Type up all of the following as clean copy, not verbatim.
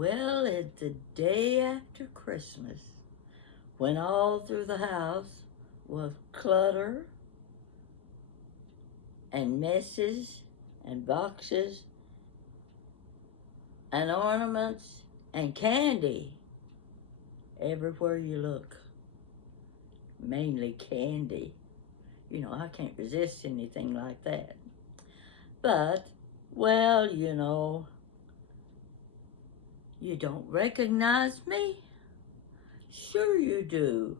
Well, it's the day after Christmas when all through the house was clutter and messes and boxes and ornaments and candy everywhere you look. Mainly candy. I can't resist anything like that. But, well, you don't recognize me? Sure you do.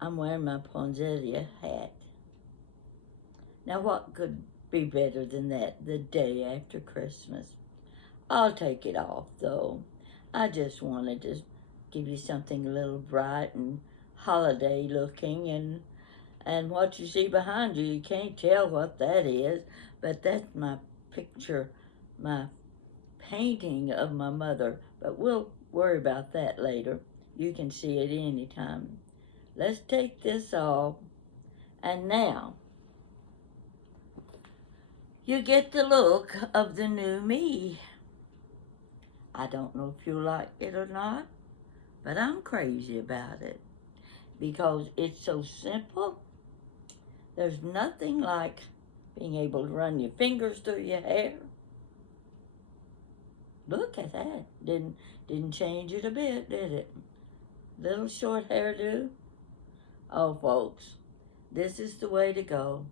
I'm wearing my poinsettia hat. Now, what could be better than that the day after Christmas? I'll take it off, though. I just wanted to give you something a little bright and holiday looking, and what you see behind you can't tell what that is, but that's my picture, my painting of my mother. But we'll worry about that later. You can see it anytime. Let's take this off, and now you get the look of the new me. I don't know if you like it or not, but I'm crazy about it because it's so simple. There's nothing like being able to run your fingers through your hair. Look at that. Didn't change it a bit, did it? Little short hairdo. Oh, folks, this is the way to go.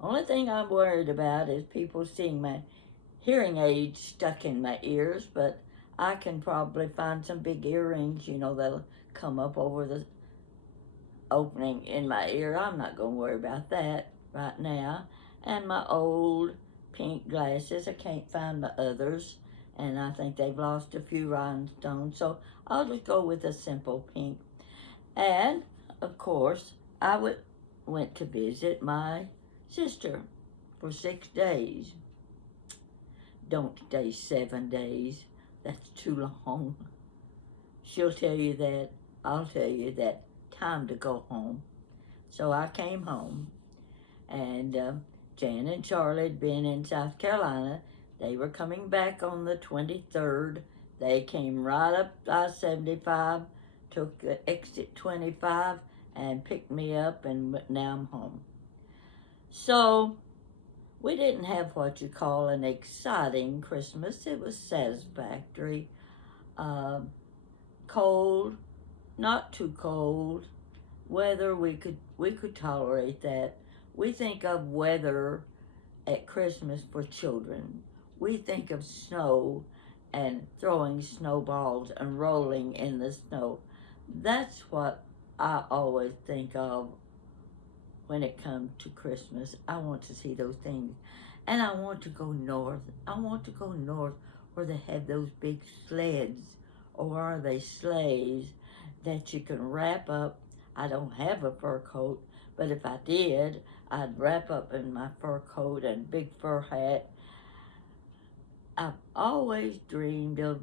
Only thing I'm worried about is people seeing my hearing aids stuck in my ears, but I can probably find some big earrings, that'll come up over the opening in my ear. I'm not going to worry about that right now. And my old pink glasses, I can't find my others, and I think they've lost a few rhinestones, so I'll just go with a simple pink. And, of course, went to visit my sister for 6 days. Don't stay 7 days. That's too long. She'll tell you that. I'll tell you that. Time to go home. So I came home, and Jan and Charlie had been in South Carolina. They were coming back on the 23rd. They came right up I-75, took exit 25, and picked me up, and now I'm home. So we didn't have what you call an exciting Christmas. It was satisfactory. Cold, not too cold. Weather, we could tolerate that. We think of weather at Christmas for children. We think of snow and throwing snowballs and rolling in the snow. That's what I always think of when it comes to Christmas. I want to see those things. And I want to go north. I want to go north where they have those big sleds, or are they sleighs, that you can wrap up. I don't have a fur coat, but if I did, I'd wrap up in my fur coat and big fur hat. I've always dreamed of,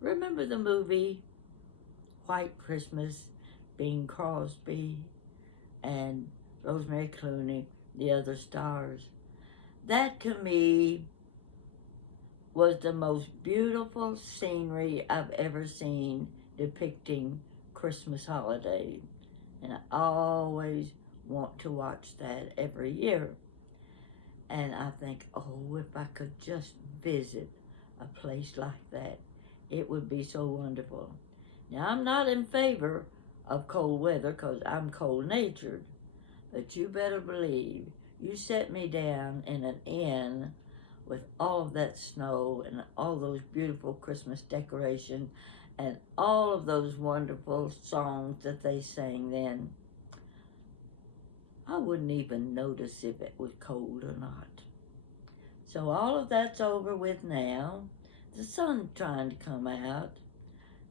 remember the movie White Christmas, Bing Crosby and Rosemary Clooney, the other stars? That to me was the most beautiful scenery I've ever seen depicting Christmas holiday. And I always want to watch that every year. And I think, oh, if I could just visit a place like that, it would be so wonderful. Now, I'm not in favor of cold weather because I'm cold-natured, but you better believe you set me down in an inn with all of that snow and all those beautiful Christmas decorations and all of those wonderful songs that they sang then. I wouldn't even notice if it was cold or not. So all of that's over with now. The sun's trying to come out.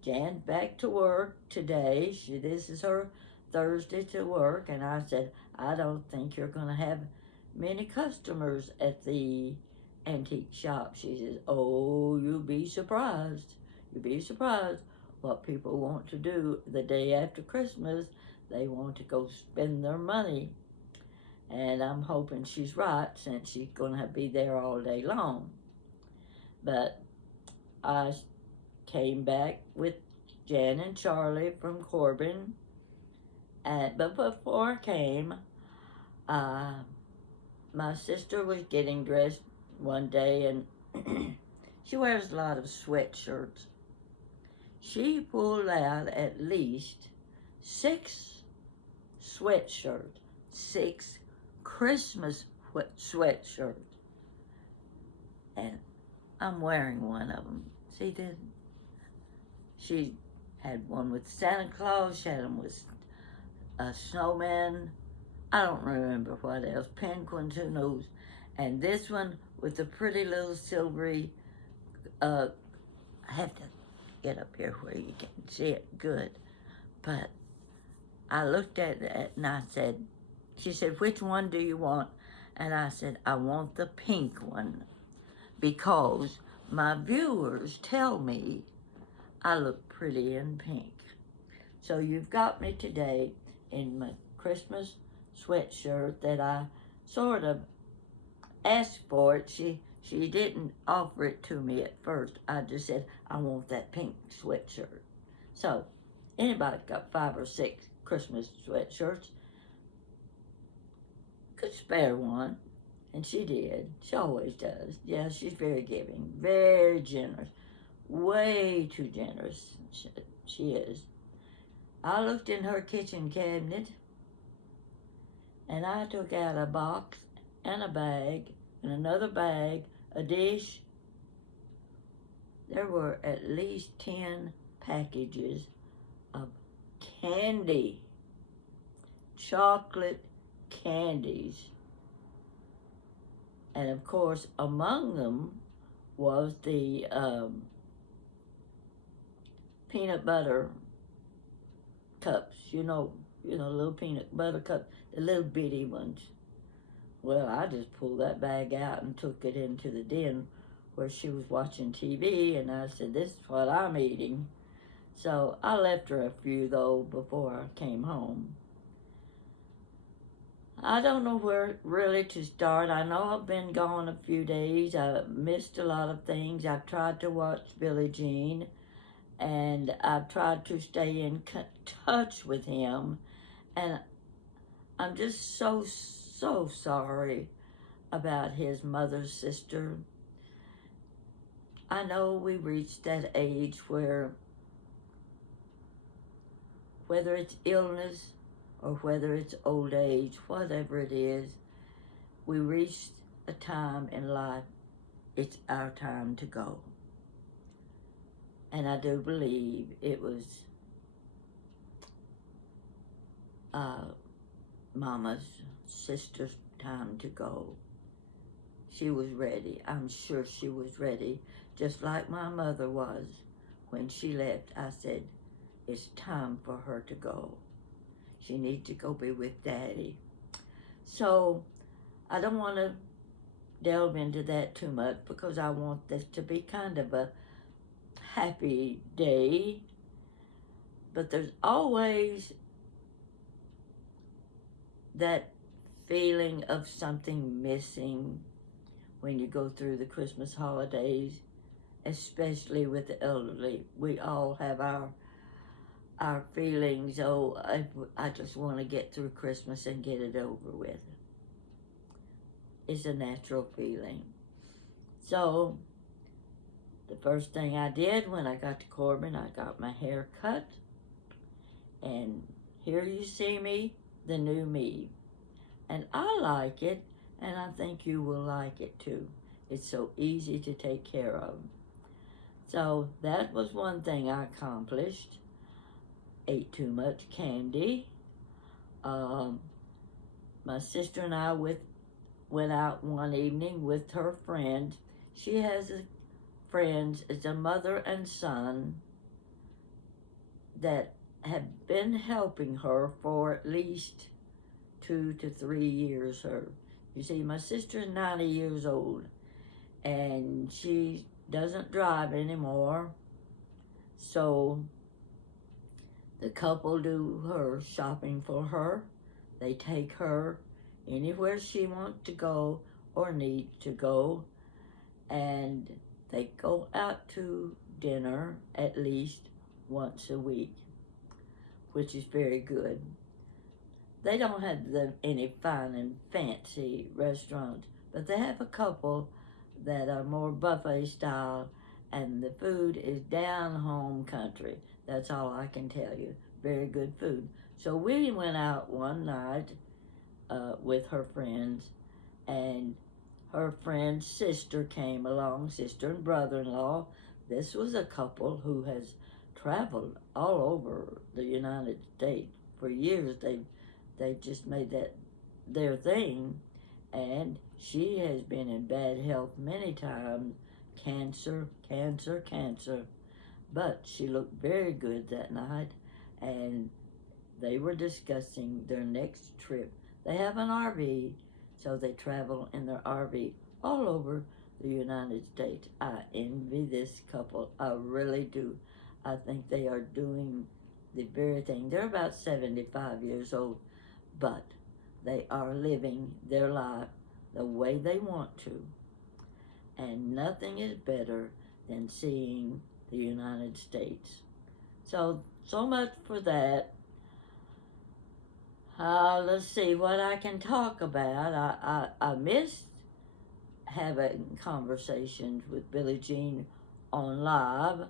Jan's back to work today. This is her Thursday to work, and I said, I don't think you're going to have many customers at the antique shop. She says, oh, you'll be surprised. You'll be surprised what people want to do the day after Christmas. They want to go spend their money. And I'm hoping she's right, since she's going to be there all day long. But I came back with Jan and Charlie from Corbin. But before I came, uh, my sister was getting dressed one day, and she wears a lot of sweatshirts. She pulled out at least 6 sweatshirts, 6 Christmas sweatshirts, and I'm wearing one of them. See this? She had one with Santa Claus. She had them with a snowman. I don't remember what else. Penguins, who knows? And this one with the pretty little silvery. I have to get up here where you can see it good. But I looked at it and I said, she said, which one do you want? And I said, I want the pink one because my viewers tell me I look pretty in pink. So you've got me today in my Christmas sweatshirt that I sort of asked for it. She didn't offer it to me at first. I just said, I want that pink sweatshirt. So anybody got 5 or 6 Christmas sweatshirts could spare one. And she did. She always does. Yeah, she's very giving, very generous, way too generous. She is. I looked in her kitchen cabinet and I took out a box and a bag and another bag, a dish. There were at least 10 packages of candy, chocolate candies. And of course, among them was the peanut butter cups, little peanut butter cups, the little bitty ones. Well, I just pulled that bag out and took it into the den where she was watching TV, and I said, this is what I'm eating. So I left her a few, though, before I came home. I don't know where really to start. I know I've been gone a few days. I missed a lot of things. I've tried to watch Billie Jean, and I've tried to stay in touch with him, and I'm just so sorry about his mother's sister. I know we reached that age where, whether it's illness or whether it's old age, whatever it is, we reached a time in life, it's our time to go. And I do believe it was Mama's sister's time to go. She was ready. I'm sure she was ready, just like my mother was. When she left, I said, it's time for her to go. She needs to go be with Daddy. So I don't want to delve into that too much because I want this to be kind of a happy day. But there's always that feeling of something missing when you go through the Christmas holidays, especially with the elderly. We all have our feelings. I just want to get through Christmas and get it over with. It's a natural feeling. So the first thing I did when I got to Corbin, I got my hair cut, and here you see me, the new me. And I like it, and I think you will like it too. It's so easy to take care of. So that was one thing I accomplished. Ate too much candy. My sister and I went out one evening with her friend. She has friends, it's a mother and son that have been helping her for at least 2 to 3 years. You see, my sister is 90 years old, and she doesn't drive anymore. So the couple do her shopping for her. They take her anywhere she wants to go or needs to go. And They go out to dinner at least once a week, which is very good. They don't have any fine and fancy restaurants, but they have a couple that are more buffet style, and the food is down home country. That's all I can tell you. Very good food. So we went out one night with her friends, and her friend's sister came along, sister and brother-in-law. This was a couple who has traveled all over the United States for years. They just made that their thing, and she has been in bad health many times, cancer, but she looked very good that night, and they were discussing their next trip. They have an RV, so they travel in their RV all over the United States. I envy this couple. I really do. I think they are doing the very thing. They're about 75 years old, but they are living their life the way they want to. And nothing is better than seeing the United States. So much for that. Let's see what I can talk about. I missed having conversations with Billie Jean on live,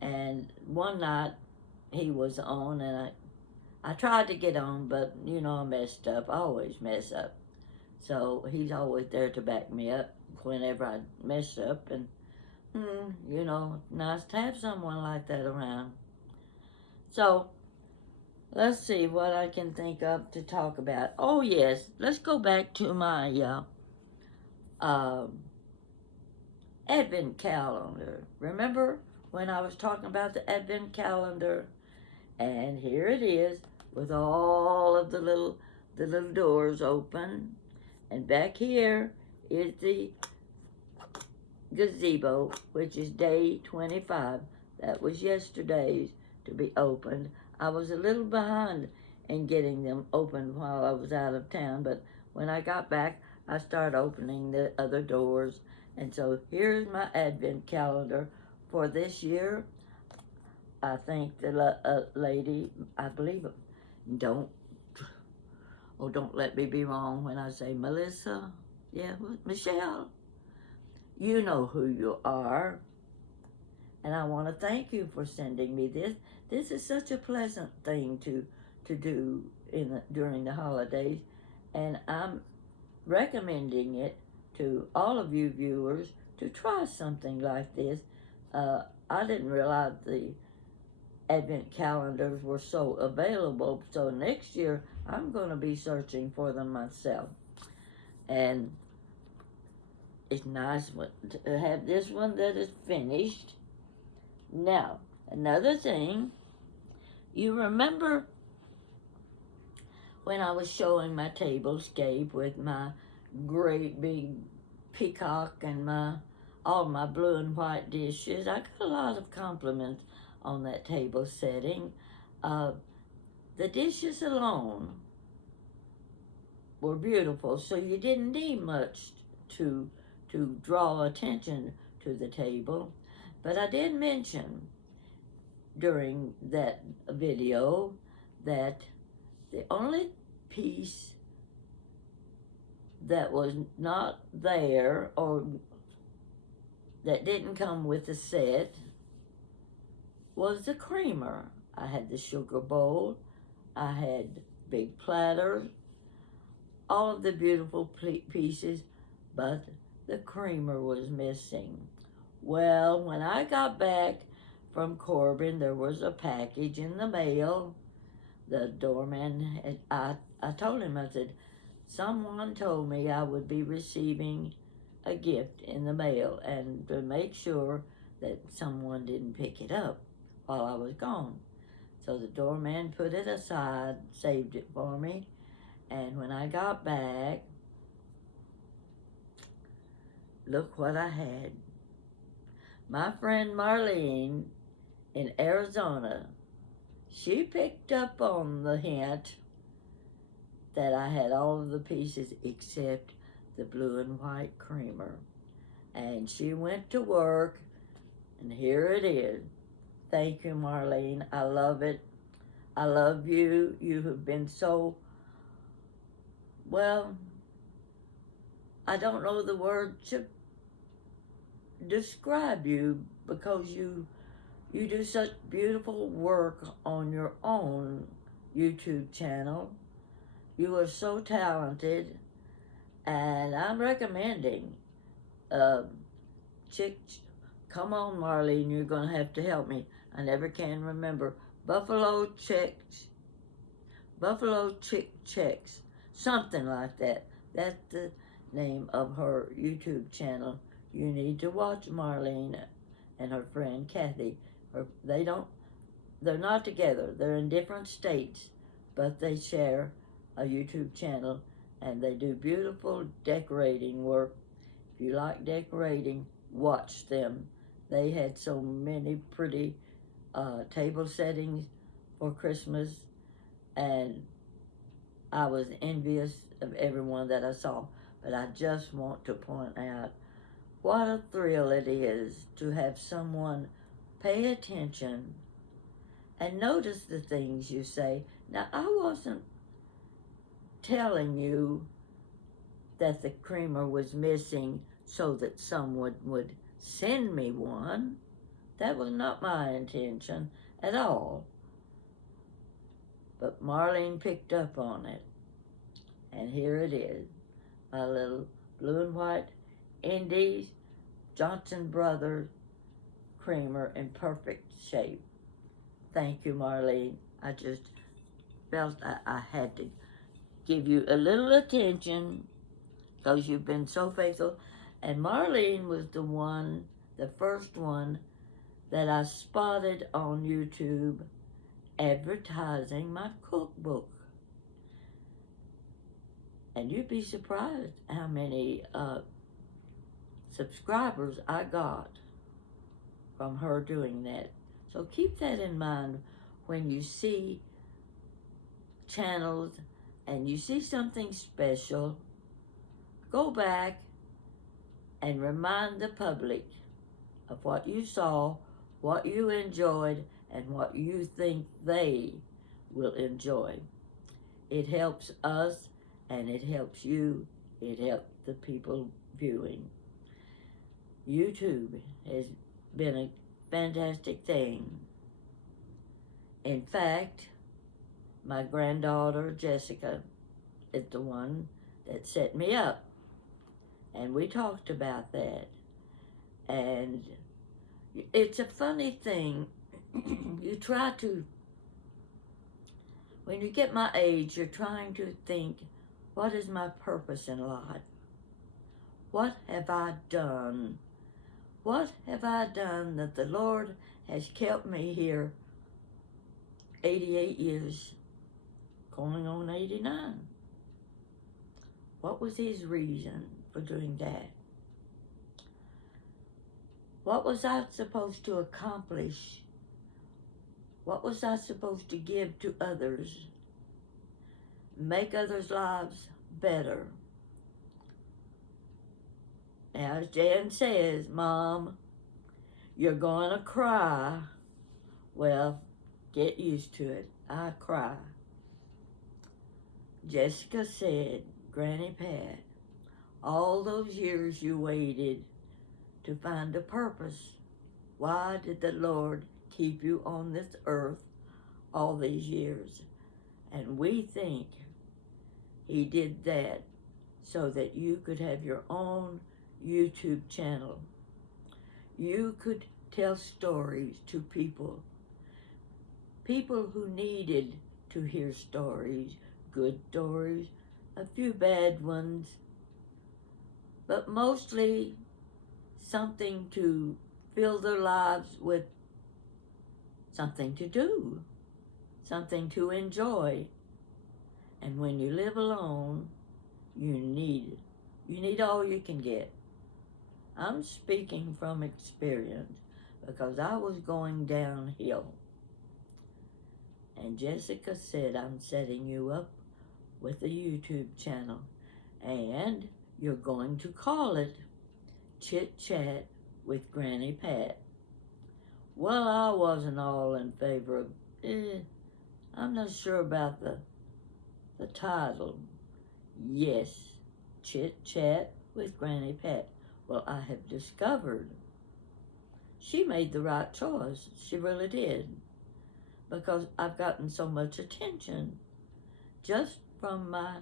and one night he was on, and I tried to get on, but I messed up. I always mess up. So he's always there to back me up whenever I mess up, and nice to have someone like that around. So let's see what I can think of to talk about. Oh yes, let's go back to my Advent calendar. Remember when I was talking about the Advent calendar? And here it is with all of the little doors open. And back here is the gazebo, which is day 25. That was yesterday's to be opened. I was a little behind in getting them opened while I was out of town, but when I got back, I started opening the other doors. And so here's my Advent calendar for this year. I think the lady, I believe, don't let me be wrong when I say Melissa. Yeah, Michelle. You know who you are. And I want to thank you for sending me this. This is such a pleasant thing to do during the holidays. And I'm recommending it to all of you viewers to try something like this. I didn't realize the Advent calendars were so available. So next year, I'm going to be searching for them myself. And it's nice to have this one that is finished. Now, another thing, you remember when I was showing my tablescape with my great big peacock and all my blue and white dishes? I got a lot of compliments on that table setting. The dishes alone were beautiful, so you didn't need much to draw attention to the table. But I did mention during that video that the only piece that was not there or that didn't come with the set was the creamer. I had the sugar bowl, I had big platters, all of the beautiful pieces, but the creamer was missing. Well, when I got back from Corbin, there was a package in the mail. The doorman, I told him, I said, someone told me I would be receiving a gift in the mail, and to make sure that someone didn't pick it up while I was gone. So the doorman put it aside, saved it for me, and when I got back, look what I had. My friend Marlene in Arizona, she picked up on the hint that I had all of the pieces except the blue and white creamer. And she went to work, and here it is. Thank you, Marlene. I love it. I love you. You have been so, well, I don't know the word to describe you because you do such beautiful work on your own YouTube channel. You are so talented, and I'm recommending uh, Chick. Come on, Marlene, you're going to have to help me. I never can remember. Buffalo Chicks, Buffalo Chick Checks, something like that. That's the name of her YouTube channel. You need to watch Marlene and her friend Kathy. They're not together. They're in different states, but they share a YouTube channel, and they do beautiful decorating work. If you like decorating, watch them. They had so many pretty table settings for Christmas, and I was envious of everyone that I saw. But I just want to point out what a thrill it is to have someone pay attention and notice the things you say. Now, I wasn't telling you that the creamer was missing so that someone would send me one. That was not my intention at all. But Marlene picked up on it. And here it is, my little blue and white Indies Johnson Brothers creamer in perfect shape. Thank you, Marlene. I just felt I had to give you a little attention because you've been so faithful. And Marlene was the first one that I spotted on YouTube advertising my cookbook. And you'd be surprised how many subscribers I got from her doing that. So keep that in mind when you see channels and you see something special. Go back and remind the public of what you saw, what you enjoyed, and what you think they will enjoy. It helps us, and it helps you. It helps the people viewing. YouTube has been a fantastic thing. In fact, my granddaughter Jessica is the one that set me up, and we talked about that. And it's a funny thing. You try to, when you get my age, you're trying to think, what is my purpose in life? What have I done? What have I done that the Lord has kept me here 88 years, going on 89? What was his reason for doing that? What was I supposed to accomplish? What was I supposed to give to others? Make others' lives better. Now, as Jan says, Mom, you're going to cry. Well, get used to it. I cry. Jessica said, Granny Pat, all those years you waited to find a purpose. Why did the Lord keep you on this earth all these years? And we think he did that so that you could have your own YouTube channel. You could tell stories to people who needed to hear stories, good stories, a few bad ones, but mostly something to fill their lives with something to do, something to enjoy. And when you live alone, you need all you can get. I'm speaking from experience because I was going downhill. And Jessica said, I'm setting you up with a YouTube channel, and you're going to call it Chit Chat with Granny Pat. Well, I wasn't all in favor of, I'm not sure about the title. Yes, Chit Chat with Granny Pat. Well, I have discovered she made the right choice. She really did. Because I've gotten so much attention just from my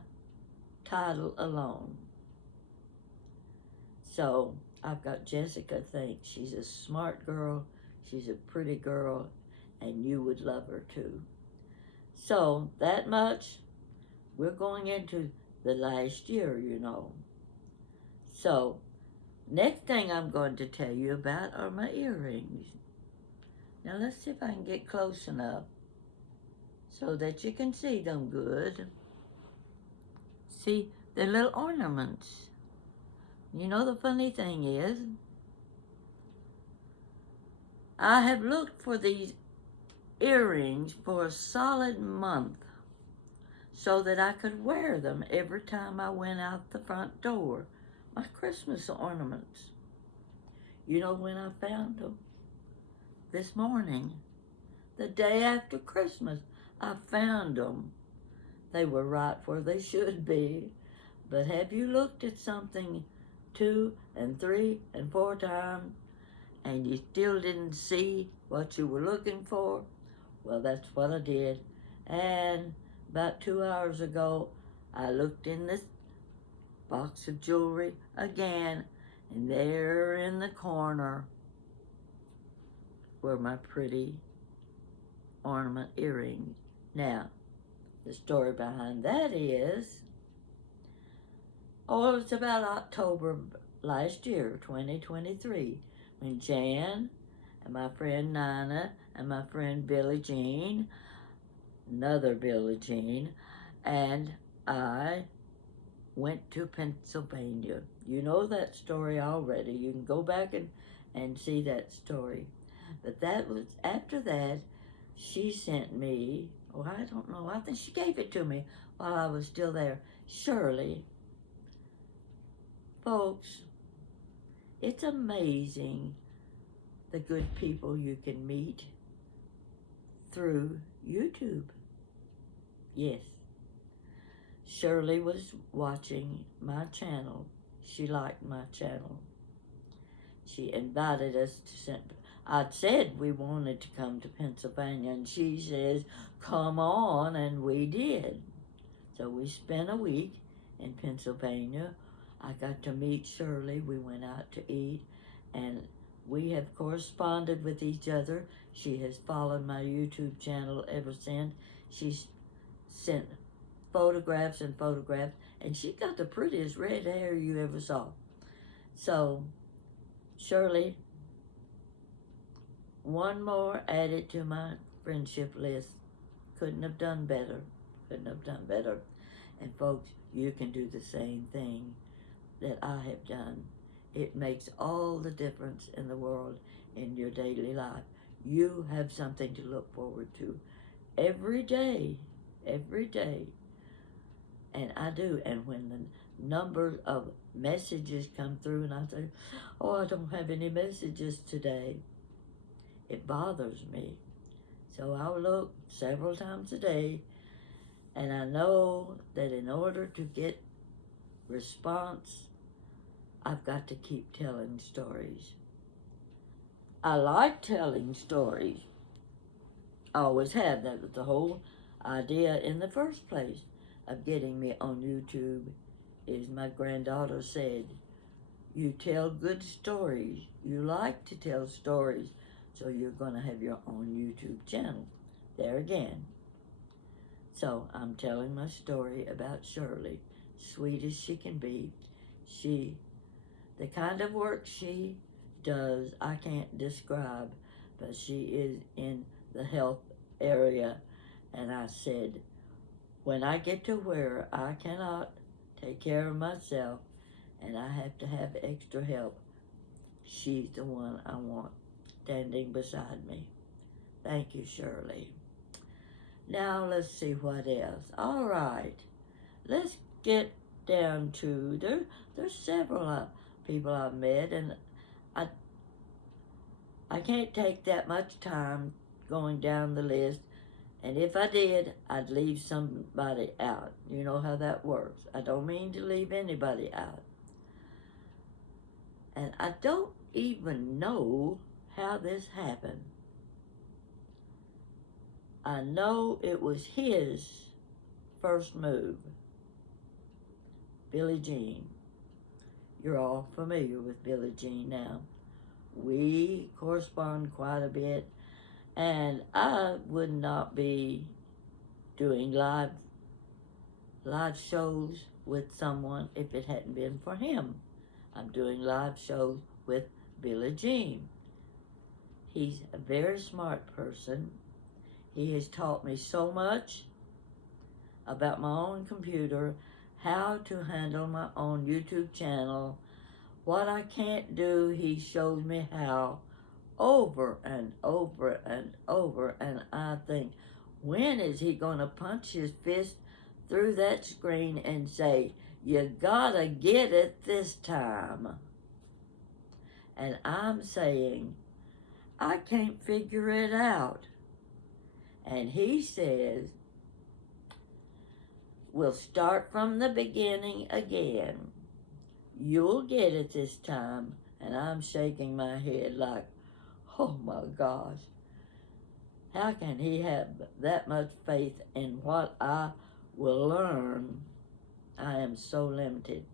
title alone. So I've got Jessica thinks she's a smart girl, she's a pretty girl, and you would love her too. So that much, we're going into the last year, you know. So next thing I'm going to tell you about are my earrings. Now let's see if I can get close enough so that you can see them good. See, they're little ornaments. You know the funny thing is, I have looked for these earrings for a solid month so that I could wear them every time I went out the front door. My Christmas ornaments. You know when I found them? This morning. The day after Christmas, I found them. They were right where they should be. But have you looked at something 2 and 3 and 4 times and you still didn't see what you were looking for? Well, that's what I did. And about 2 hours ago, I looked in this box of jewelry again, and there in the corner were my pretty ornament earrings. Now, the story behind that is, it was about October last year, 2023, when Jan and my friend Nina and my friend Billie Jean, another Billie Jean, and I went to Pennsylvania. You know that story already. You can go back and see that story. But that was, after that, she sent me, I don't know, I think she gave it to me while I was still there. Shirley. Folks, it's amazing the good people you can meet through YouTube. Yes. Shirley was watching my channel. She liked my channel. She invited us to send. I'd said we wanted to come to Pennsylvania, and she says, come on, and we did. So we spent a week in Pennsylvania. I got to meet Shirley. We went out to eat, and we have corresponded with each other. She has followed my YouTube channel ever since. She's sent photographs and photographs, and she got the prettiest red hair you ever saw. So, Shirley, one more added to my friendship list. Couldn't have done better. Couldn't have done better. And folks, you can do the same thing that I have done. It makes all the difference in the world in your daily life. You have something to look forward to every day, every day. And I do. And when the number of messages come through and I say, I don't have any messages today, it bothers me. So I'll look several times a day, and I know that in order to get response, I've got to keep telling stories. I like telling stories. I always have. That was the whole idea in the first place of getting me on YouTube, is my granddaughter said, you tell good stories. You like to tell stories, so you're going to have your own YouTube channel. There again. So I'm telling my story about Shirley, sweet as she can be. The kind of work she does, I can't describe, but she is in the health area. And I said, when I get to where I cannot take care of myself and I have to have extra help, she's the one I want standing beside me. Thank you, Shirley. Now let's see what else. All right, let's get down to, there's several people I've met, and I I can't take that much time going down the list. And if I did, I'd leave somebody out. You know how that works. I don't mean to leave anybody out. And I don't even know how this happened. I know it was his first move, Billie Jean. You're all familiar with Billie Jean now. We correspond quite a bit, and I would not be doing live shows with someone if it hadn't been for him. I'm doing live shows with Billie Jean. He's a very smart person. He has taught me so much about my own computer, how to handle my own YouTube channel. What I can't do, he shows me how over and over and over. And I think, when is he going to punch his fist through that screen and say, you gotta get it this time? And I'm saying, I can't figure it out. And he says, we'll start from the beginning again. You'll get it this time. And I'm shaking my head like, oh my gosh. How can he have that much faith in what I will learn? I am so limited.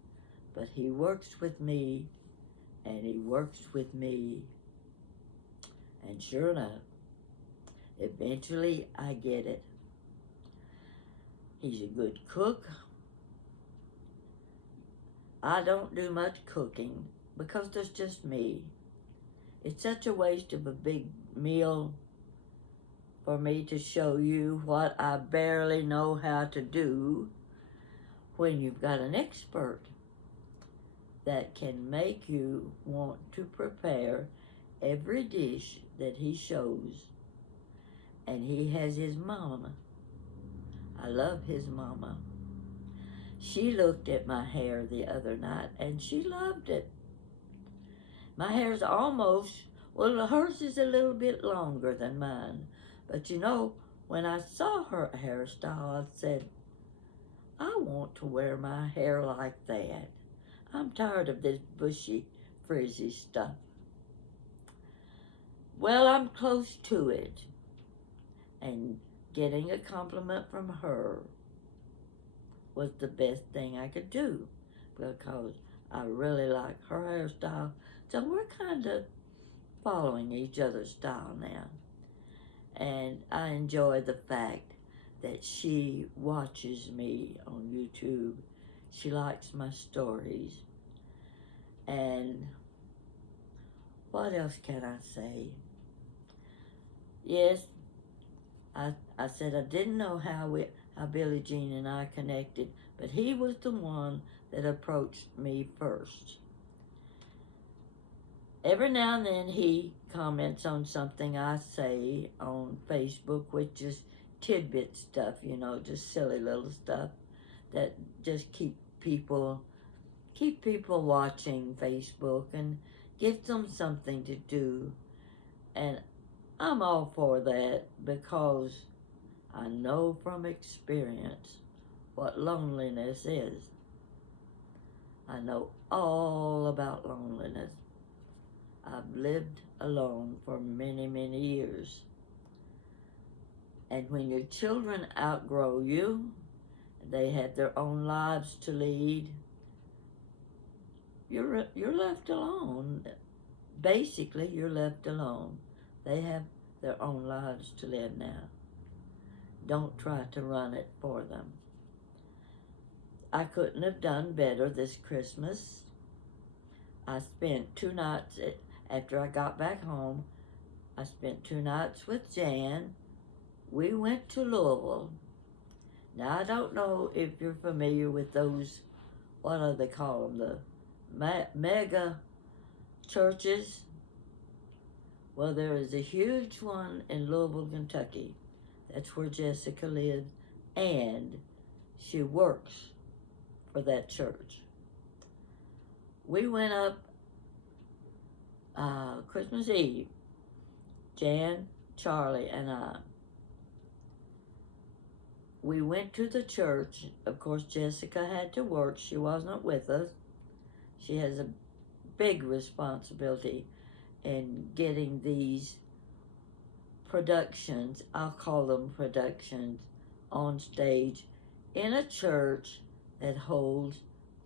But he works with me, and he works with me. And sure enough, eventually I get it. He's a good cook. I don't do much cooking because there's just me. It's such a waste of a big meal for me to show you what I barely know how to do when you've got an expert that can make you want to prepare every dish that he shows. And he has his mama. I love his mama. She looked at my hair the other night and she loved it. My hair's almost, well, hers is a little bit longer than mine. But you know, when I saw her hairstyle, I said, I want to wear my hair like that. I'm tired of this bushy, frizzy stuff. Well, I'm close to it. And getting a compliment from her was the best thing I could do, because I really like her hairstyle. So we're kind of following each other's style now. And I enjoy the fact that she watches me on YouTube. She likes my stories. And what else can I say? Yes, I said I didn't know how Billie Jean and I connected, but he was the one that approached me first. Every now and then he comments on something I say on Facebook, which is tidbit stuff, you know, just silly little stuff that just keep people watching Facebook and gives them something to do. And I'm all for that, because I know from experience what loneliness is. I know all about loneliness. I've lived alone for many, many years. And when your children outgrow you, they have their own lives to lead, you're left alone. Basically, you're left alone. They have their own lives to live now. Don't try to run it for them. I couldn't have done better this Christmas. I spent 2 nights, after I got back home, I spent 2 nights with Jan. We went to Louisville. Now, I don't know if you're familiar with those, what do they call them, the mega churches. Well, there is a huge one in Louisville, Kentucky. That's where Jessica lives, and she works for that church. We went up Christmas Eve, Jan, Charlie, and I. We went to the church. Of course, Jessica had to work. She wasn't with us. She has a big responsibility in getting these productions, I'll call them productions, on stage in a church that holds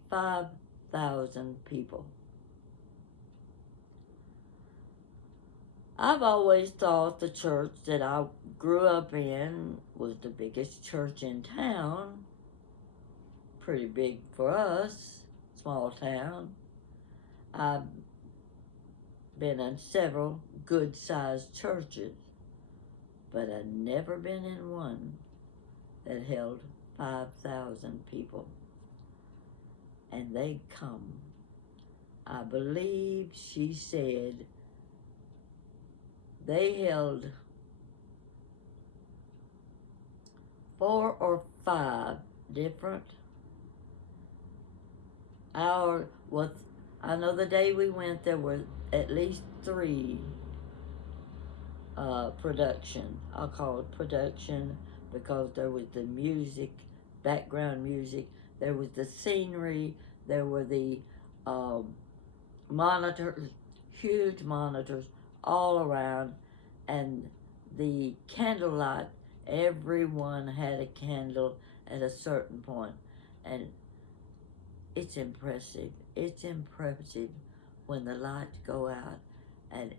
5,000 people. I've always thought the church that I grew up in was the biggest church in town. Pretty big for us, small town. I've been in several good-sized churches, but I've never been in one that held 5,000 people. And they come. I believe she said they held 4 or 5 different hours. I know the day we went there were at least 3 production. I'll call it production because there was the music, background music, there was the scenery, there were the monitors, huge monitors all around, and the candlelight. Everyone had a candle at a certain point, and it's impressive. It's impressive when the lights go out, and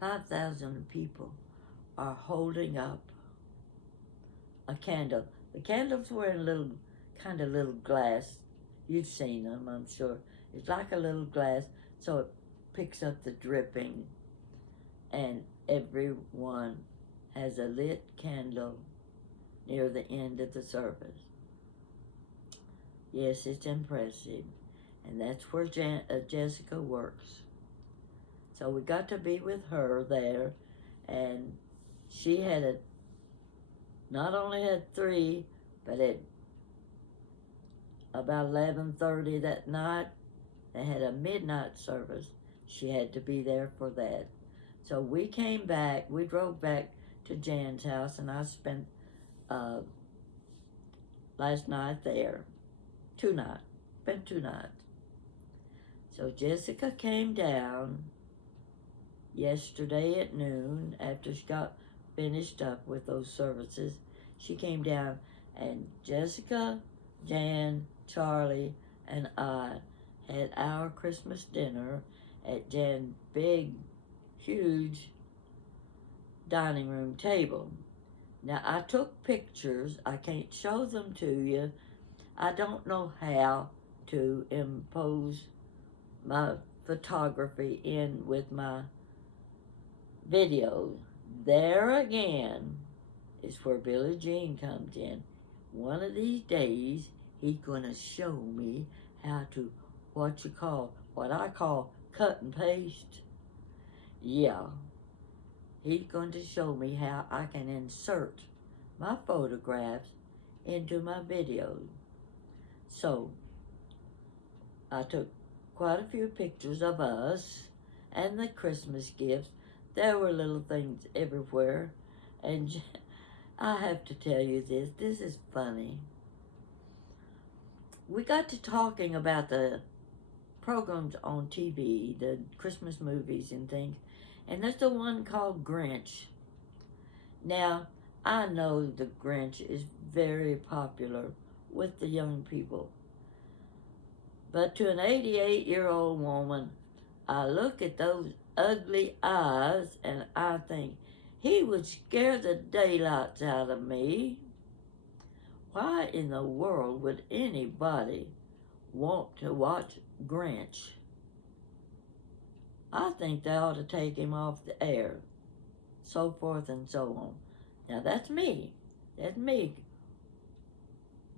5,000 people are holding up a candle. The candles were in little glass. You've seen them, I'm sure. It's like a little glass, so it picks up the dripping, and everyone has a lit candle near the end of the service. Yes, it's impressive, and that's where Jessica works. So we got to be with her there, and she had not only had 3, but at about 11:30 that night, they had a midnight service. She had to be there for that. So we drove back to Jan's house, and I spent last night there. 2 nights. Spent 2 nights. So Jessica came down yesterday at noon after she got finished up with those services. She came down, and Jessica, Jan, Charlie, and I had our Christmas dinner at Jan's big, huge dining room table. Now, I took pictures. I can't show them to you. I don't know how to impose my photography in with my videos. There again is where Billie Jean comes in. One of these days, he's going to show me how to, what I call cut and paste. Yeah, he's going to show me how I can insert my photographs into my videos. So, I took quite a few pictures of us and the Christmas gifts. There were little things everywhere, and I have to tell you this is funny. We got to talking about the programs on TV, the Christmas movies and things, and there's the one called Grinch. Now, I know the Grinch is very popular with the young people, but to an 88-year-old woman, I look at those ugly eyes and I think, he would scare the daylights out of me. Why in the world would anybody want to watch Grinch? I think they ought to take him off the air, so forth and so on. Now that's me. That's me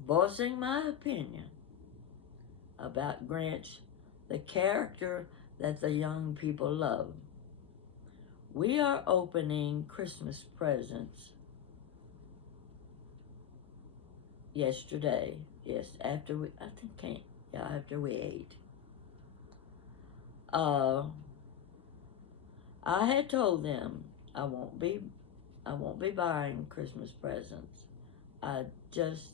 voicing my opinion about Grinch, the character that the young people love. We are opening Christmas presents yesterday. Yes, after we ate. Uh, I had told them I won't be buying Christmas presents. I just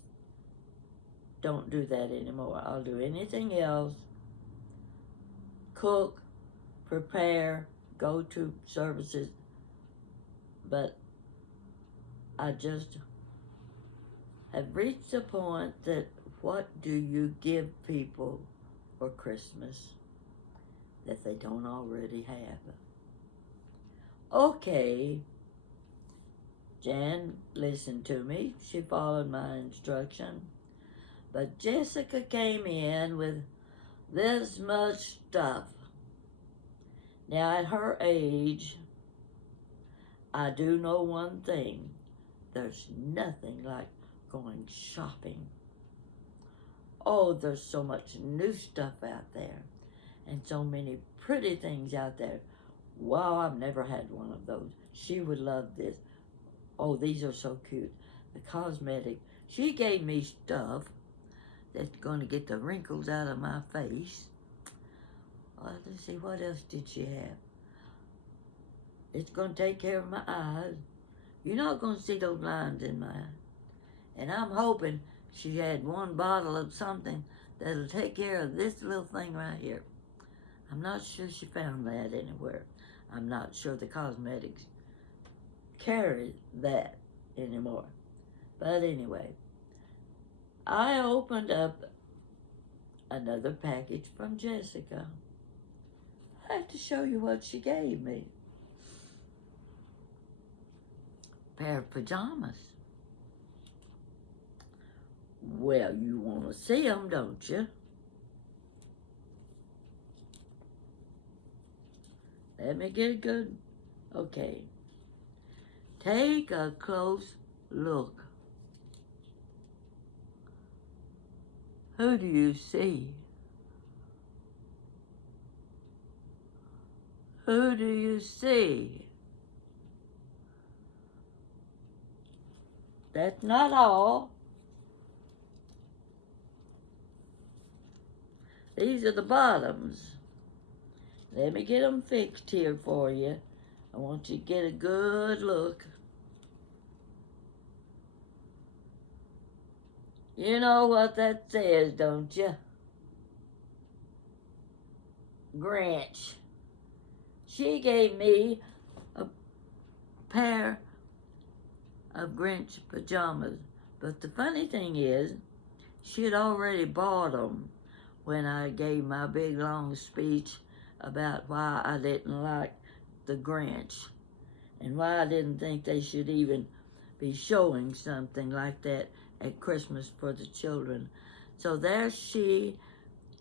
don't do that anymore. I'll do anything else. Cook, prepare, go to services, but I just have reached a point that what do you give people for Christmas that they don't already have? Okay, Jan listened to me. She followed my instruction. But Jessica came in with this much stuff. Now, at her age, I do know one thing. There's nothing like going shopping. Oh, there's so much new stuff out there and so many pretty things out there. Wow, I've never had one of those. She would love this. Oh, these are so cute. The cosmetic. She gave me stuff that's going to get the wrinkles out of my face. Let's see, what else did she have? It's going to take care of my eyes. You're not going to see those lines in my eye. And I'm hoping she had one bottle of something that'll take care of this little thing right here. I'm not sure she found that anywhere. I'm not sure the cosmetics carry that anymore. But anyway, I opened up another package from Jessica. I have to show you what she gave me. A pair of pajamas. Well, you want to see them, don't you? Let me get a good... Okay. Take a close look. Who do you see? Who do you see? That's not all. These are the bottoms. Let me get them fixed here for you. I want you to get a good look. You know what that says, don't you? Grinch. She gave me a pair of Grinch pajamas. But the funny thing is, she had already bought them when I gave my big long speech about why I didn't like the Grinch and why I didn't think they should even be showing something like that at Christmas for the children. So there she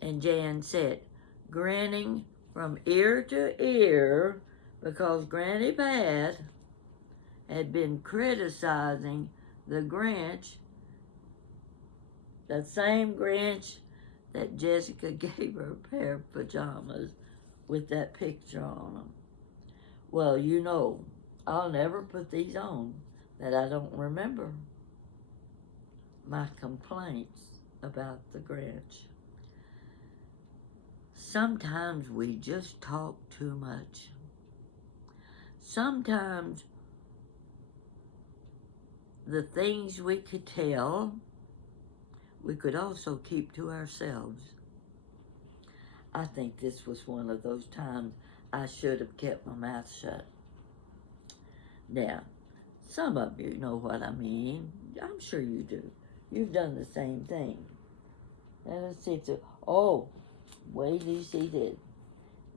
and Jan sat, grinning from ear to ear because Granny Pat had been criticizing the Grinch, the same Grinch that Jessica gave her a pair of pajamas with that picture on them. Well, you know, I'll never put these on that I don't remember my complaints about the Grinch. Sometimes we just talk too much. Sometimes the things we could tell, we could also keep to ourselves. I think this was one of those times I should have kept my mouth shut. Now, some of you know what I mean. I'm sure you do. You've done the same thing. Now let's see if the, oh, wait till you see this.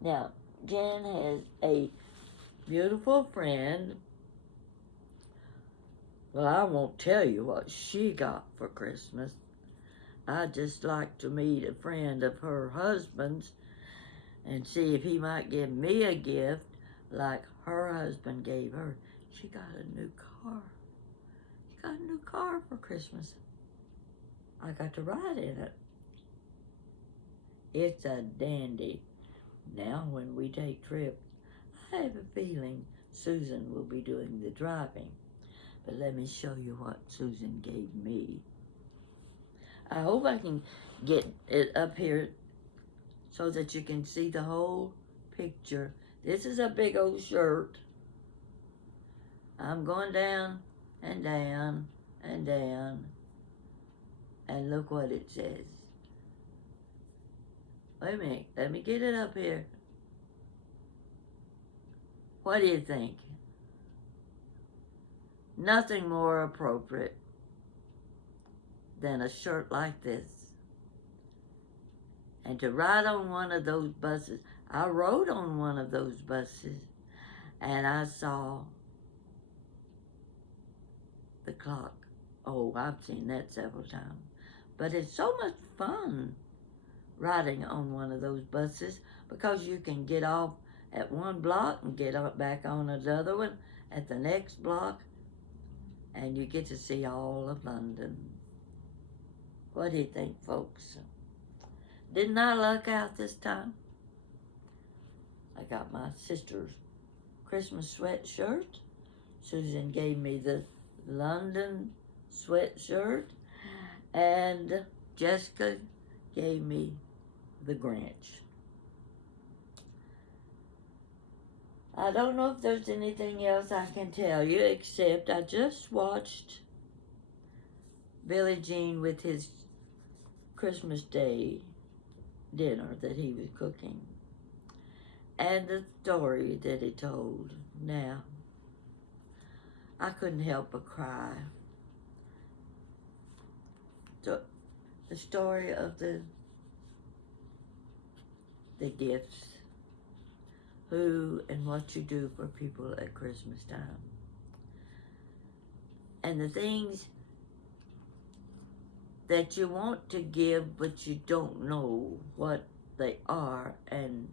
Now, Jan has a beautiful friend. Well, I won't tell you what she got for Christmas. I'd just like to meet a friend of her husband's and see if he might give me a gift like her husband gave her. She got a new car. She got a new car for Christmas. I got to ride in it. It's a dandy. Now when we take trips, I have a feeling Susan will be doing the driving. But let me show you what Susan gave me. I hope I can get it up here so that you can see the whole picture. This is a big old shirt. I'm going down and down and down. And look what it says. Wait a minute. Let me get it up here. What do you think? Nothing more appropriate than a shirt like this. And to ride on one of those buses. I rode on one of those buses and I saw the clock. Oh, I've seen that several times. But it's so much fun riding on one of those buses because you can get off at one block and get back on another one at the next block, and you get to see all of London. What do you think, folks? Didn't I luck out this time? I got my sister's Christmas sweatshirt. Susan gave me the London sweatshirt, and Jessica gave me the Grinch. I don't know if there's anything else I can tell you except I just watched Billie Jean with his Christmas Day dinner that he was cooking and the story that he told. Now, I couldn't help but cry. The story of the gifts, who and what you do for people at Christmas time, and the things that you want to give but you don't know what they are, and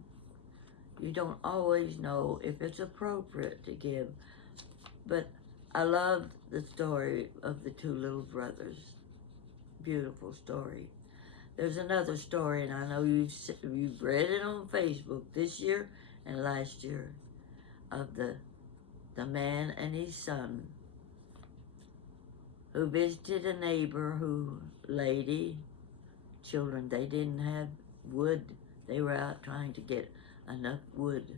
you don't always know if it's appropriate to give. But I loved the story of the two little brothers. Beautiful story. There's another story, and I know you've read it on Facebook this year and last year, of the man and his son who visited a neighbor children, they didn't have wood. They were out trying to get enough wood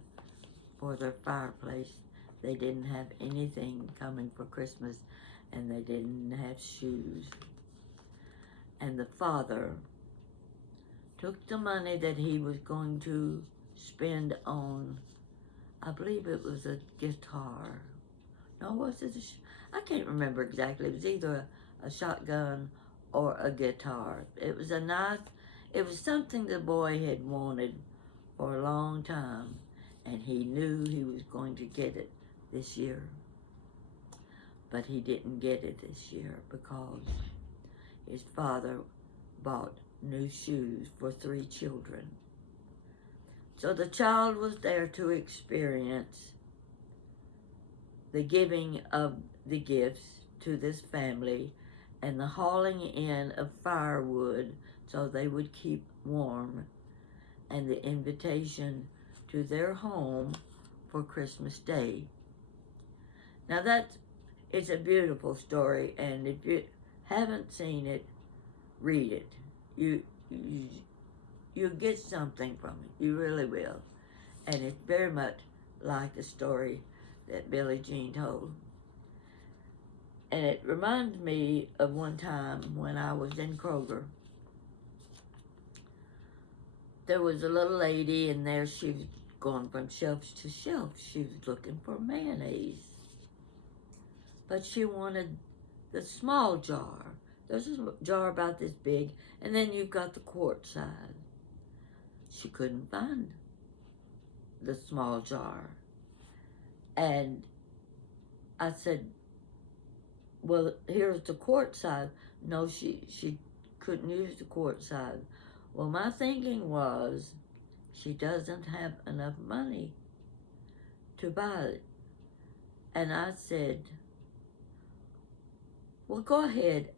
for their fireplace. They didn't have anything coming for Christmas, and they didn't have shoes. And the father took the money that he was going to spend on, I believe it was a guitar. No, was it I can't remember exactly. It was either a shotgun or a guitar. It was something the boy had wanted for a long time, and he knew he was going to get it this year. But he didn't get it this year because his father bought new shoes for 3 children. So the child was there to experience the giving of the gifts to this family and the hauling in of firewood so they would keep warm, and the invitation to their home for Christmas Day. Now it's a beautiful story, and if you haven't seen it, read it. You'll get something from it. You really will. And it's very much like the story that Billie Jean told. And it reminds me of one time when I was in Kroger. There was a little lady in there. She was going from shelf to shelf. She was looking for mayonnaise. But she wanted the small jar. There's a jar about this big, and then you've got the quart size. She couldn't find the small jar. And I said, well, here's the quart size. No, she couldn't use the quart size. Well, my thinking was, she doesn't have enough money to buy it. And I said, well, go ahead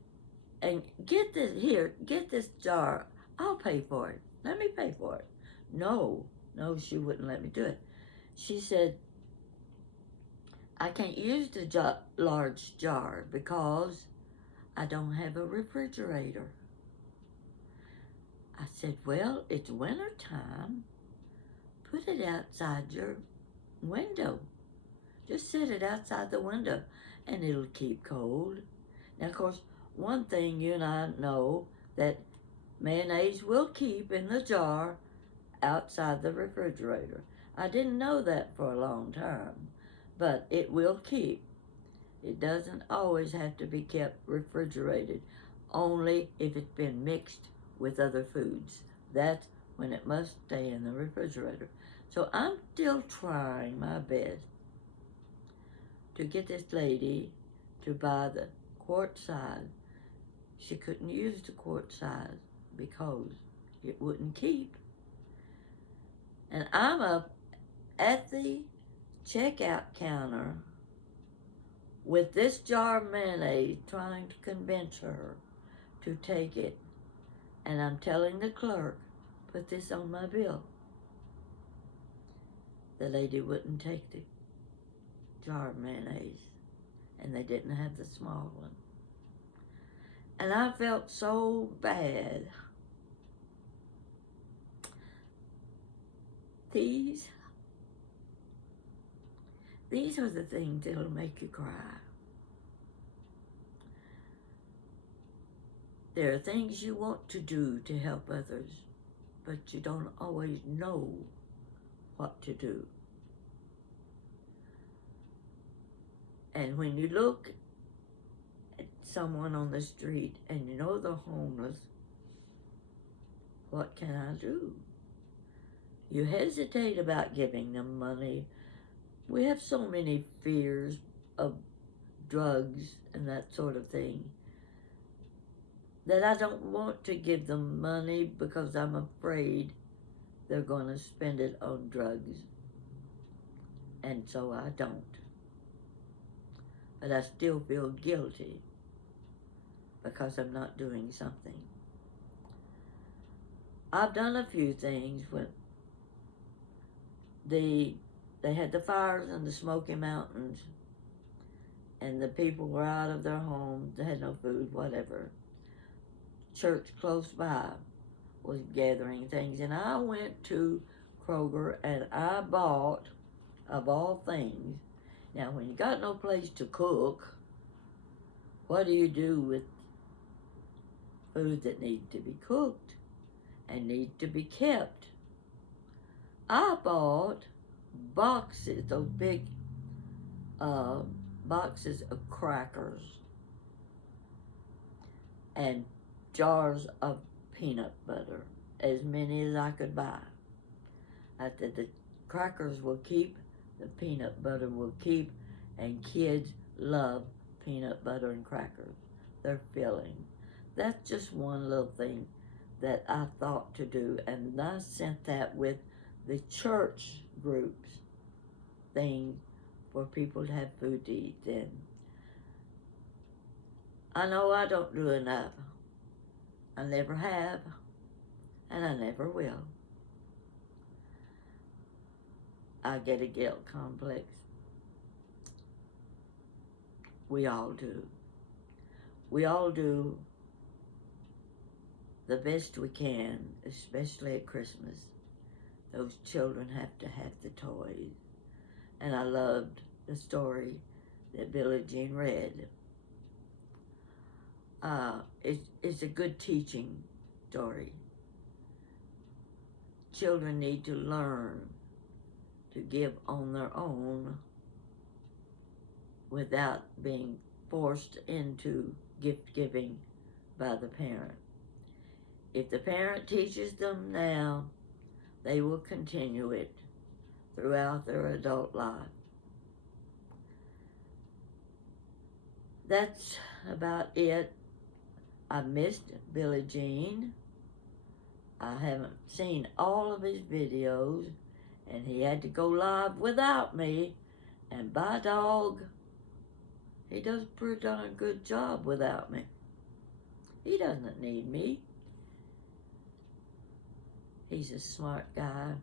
and get this jar. I'll pay for it. Let me pay for it. No, she wouldn't let me do it. She said, I can't use the large jar because I don't have a refrigerator. I said, well, it's winter time. put it outside your window. Just set it outside the window and it'll keep cold. Now, of course, one thing you and I know that mayonnaise will keep in the jar outside the refrigerator. I didn't know that for a long time, but it will keep. It doesn't always have to be kept refrigerated, only if it's been mixed with other foods. That's when it must stay in the refrigerator. So I'm still trying my best to get this lady to buy the quart size. She couldn't use the quart size because it wouldn't keep. And I'm up at the checkout counter with this jar of mayonnaise trying to convince her to take it. And I'm telling the clerk, put this on my bill. The lady wouldn't take the jar of mayonnaise, and they didn't have the small one. And I felt so bad. These are the things that'll make you cry. There are things you want to do to help others, but you don't always know what to do. And when you look at someone on the street and you know they're homeless, what can I do? You hesitate about giving them money. We have so many fears of drugs and that sort of thing that I don't want to give them money because I'm afraid they're going to spend it on drugs. And so I don't. But I still feel guilty because I'm not doing something. I've done a few things when they had the fires in the Smoky Mountains and the people were out of their homes, they had no food, whatever. Church close by was gathering things, and I went to Kroger and I bought, of all things, now when you got no place to cook, what do you do with food that need to be cooked and need to be kept? I bought boxes, those big boxes of crackers and jars of peanut butter, as many as I could buy. I said the crackers will keep, the peanut butter will keep, and kids love peanut butter and crackers. They're filling. That's just one little thing that I thought to do, and I sent that with the church groups thing for people to have food to eat then. I know I don't do enough. I never have, and I never will. I get a guilt complex. We all do. We all do the best we can, especially at Christmas. Those children have to have the toys. And I loved the story that Billie Jean read. It's a good teaching story. Children need to learn to give on their own without being forced into gift giving by the parent. If the parent teaches them now, they will continue it throughout their adult life. That's about it. I missed Billie Jean. I haven't seen all of his videos, and he had to go live without me. And by dog, he does a pretty darn good job without me. He doesn't need me. He's a smart guy.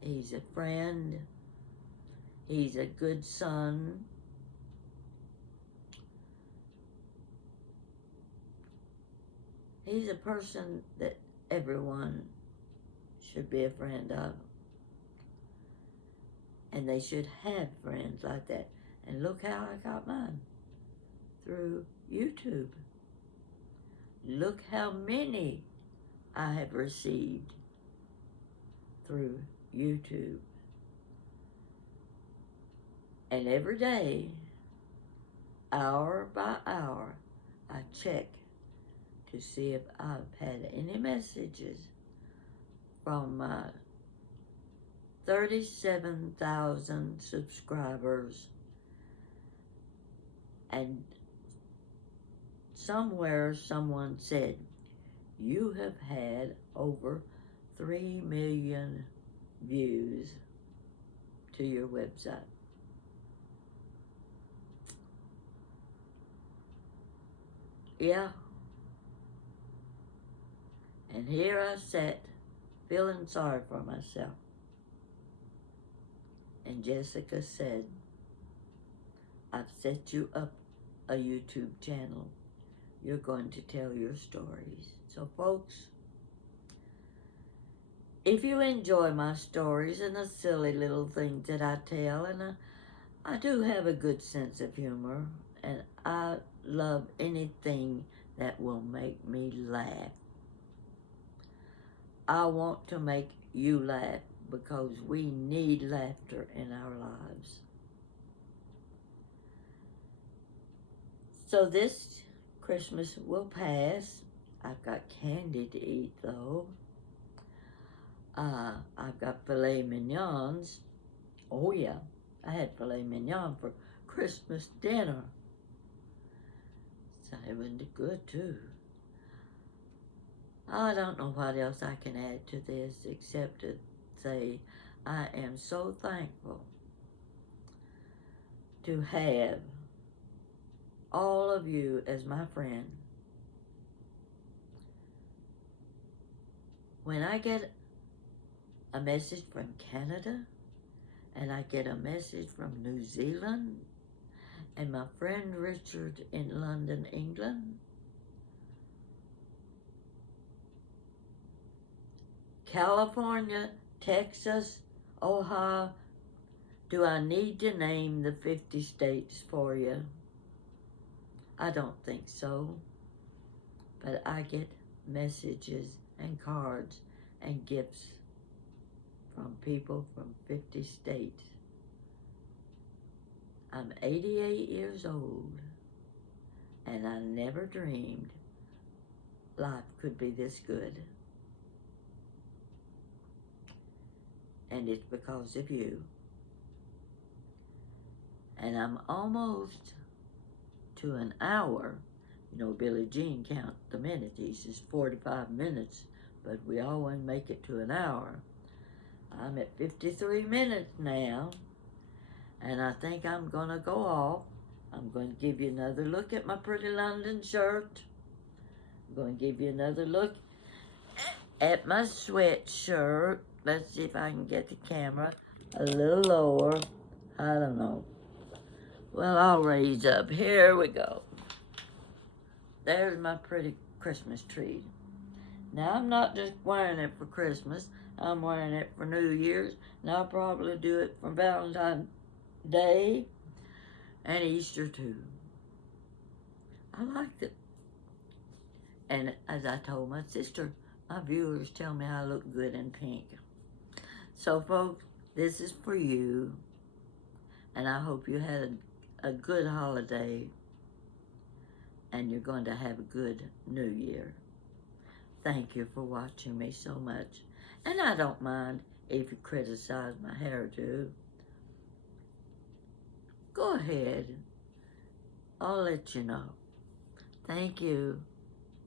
He's a friend. He's a good son. He's a person that everyone should be a friend of. And they should have friends like that. And look how I got mine, through YouTube. Look how many I have received through YouTube. And every day, hour by hour, I check to see if I've had any messages from my 37,000 subscribers. And somewhere someone said, you have had over 3 million views to your website. Yeah. And here I sat, feeling sorry for myself. And Jessica said, I've set you up a YouTube channel. You're going to tell your stories. So folks, if you enjoy my stories and the silly little things that I tell, and I do have a good sense of humor, and I love anything that will make me laugh. I want to make you laugh because we need laughter in our lives. So this Christmas will pass. I've got candy to eat though. I've got filet mignons. Oh yeah, I had filet mignon for Christmas dinner. So it was good too. I don't know what else I can add to this except to say I am so thankful to have all of you as my friend. When I get a message from Canada, and I get a message from New Zealand, and my friend Richard in London, England, California, Texas, Ohio. Do I need to name the 50 states for you? I don't think so. But I get messages and cards and gifts from people from 50 states. I'm 88 years old, and I never dreamed life could be this good. And it's because of you. And I'm almost to an hour. You know, Billie Jean count the minutes. He says 45 minutes, but we always make it to an hour. I'm at 53 minutes now, and I think I'm going to go off. I'm going to give you another look at my pretty London shirt. I'm going to give you another look at my sweatshirt. Let's see if I can get the camera a little lower. I don't know. Well, I'll raise up. Here we go. There's my pretty Christmas tree. Now, I'm not just wearing it for Christmas. I'm wearing it for New Year's, and I'll probably do it for Valentine's Day and Easter too. I liked it. And as I told my sister, my viewers tell me I look good in pink. So folks, this is for you, and I hope you had a good holiday, and you're going to have a good New Year. Thank you for watching me so much. And I don't mind if you criticize my hairdo. Go ahead. I'll let you know. Thank you.